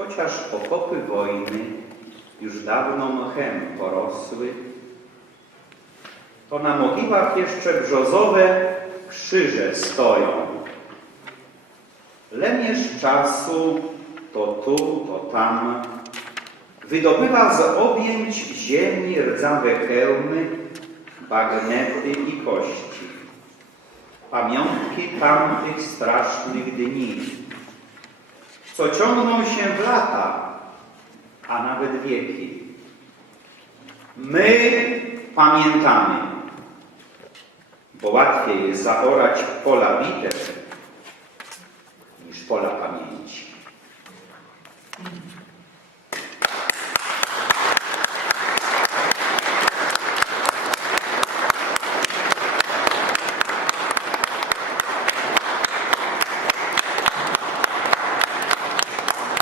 chociaż okopy wojny już dawno mchem porosły, to na mogiłach jeszcze brzozowe krzyże stoją. Lemierz czasu to tu, to tam wydobywa z objęć ziemi rdzawe hełmy, bagnety i kości. Pamiątki tamtych strasznych dni, co ciągną się w lata, a nawet wieki. My pamiętamy, bo łatwiej jest zaorać pola bitew niż pola pamięci.